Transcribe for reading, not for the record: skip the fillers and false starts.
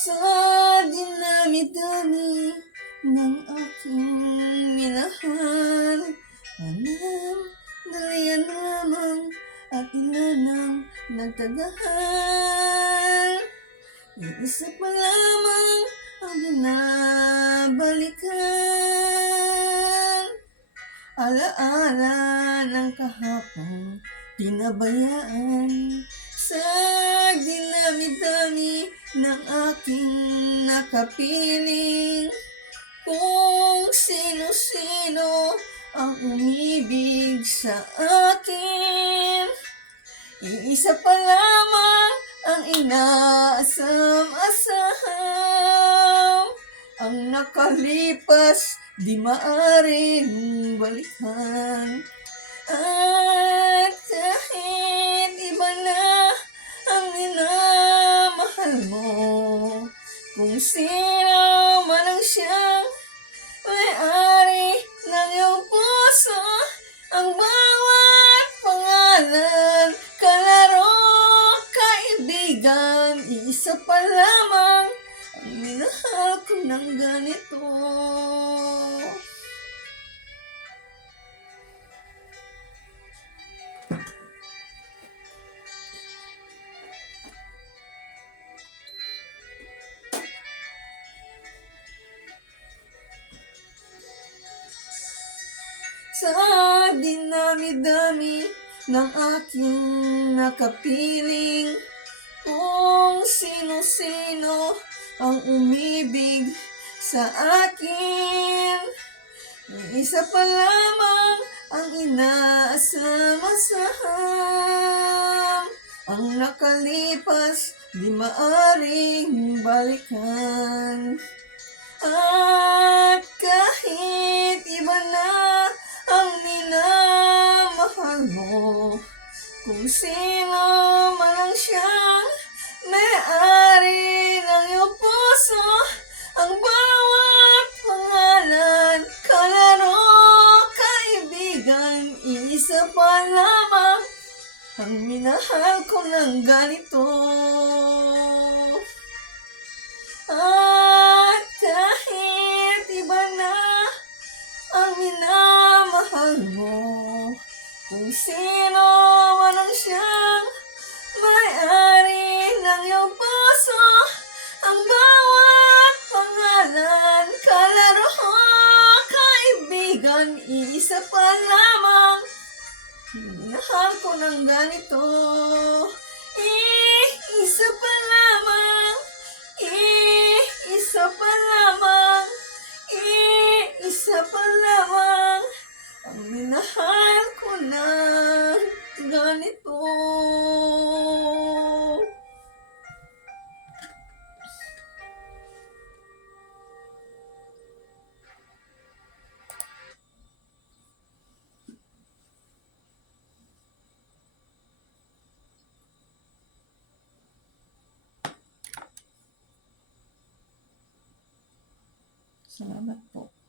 Sa dinami-dami ng aking minahal, anong dalian lamang at ilan ang nagtagahal. Iisa pa lamang ang binabalikan, alaala ng kahapong pinabayaan. Sa dinami-dami ng aking nakapiling, kung sino-sino ang umibig sa akin, iisa pa lamang ang inaasam-asam. Ang nakalipas di maaaring balikan, at kahit iba na ang minamahal mo, kung sino man ang siyang may-ari ng iyong puso, ang bawat pangalan, kalaro, kaibigan, isa pa lamang ang minahal ko ng ganito. Sa dinami-dami ng aking nakapiling, kung sino-sino ang umibig sa akin, isa pa lamang ang inaasam-asam. Ang nakalipas di maaring balikan, at kahit iba na ang minamahal mo, kung sino man ang siyang may-ari ng iyong puso, ang bawat pangalan, kalaro, kaibigan, isa pa lamang ang minahal ko ng ganito. At kahit iba na ang minamahal mo, kung sino man ang siyang may-ari ng iyong puso, ang bawat pangalan, kalaro, kaibigan, isa pa lamang minahal ko ng ganito. Isa pa lamang, isa pa lamang, isa pa lamang ang minahal ko ng ganito. Salamat po.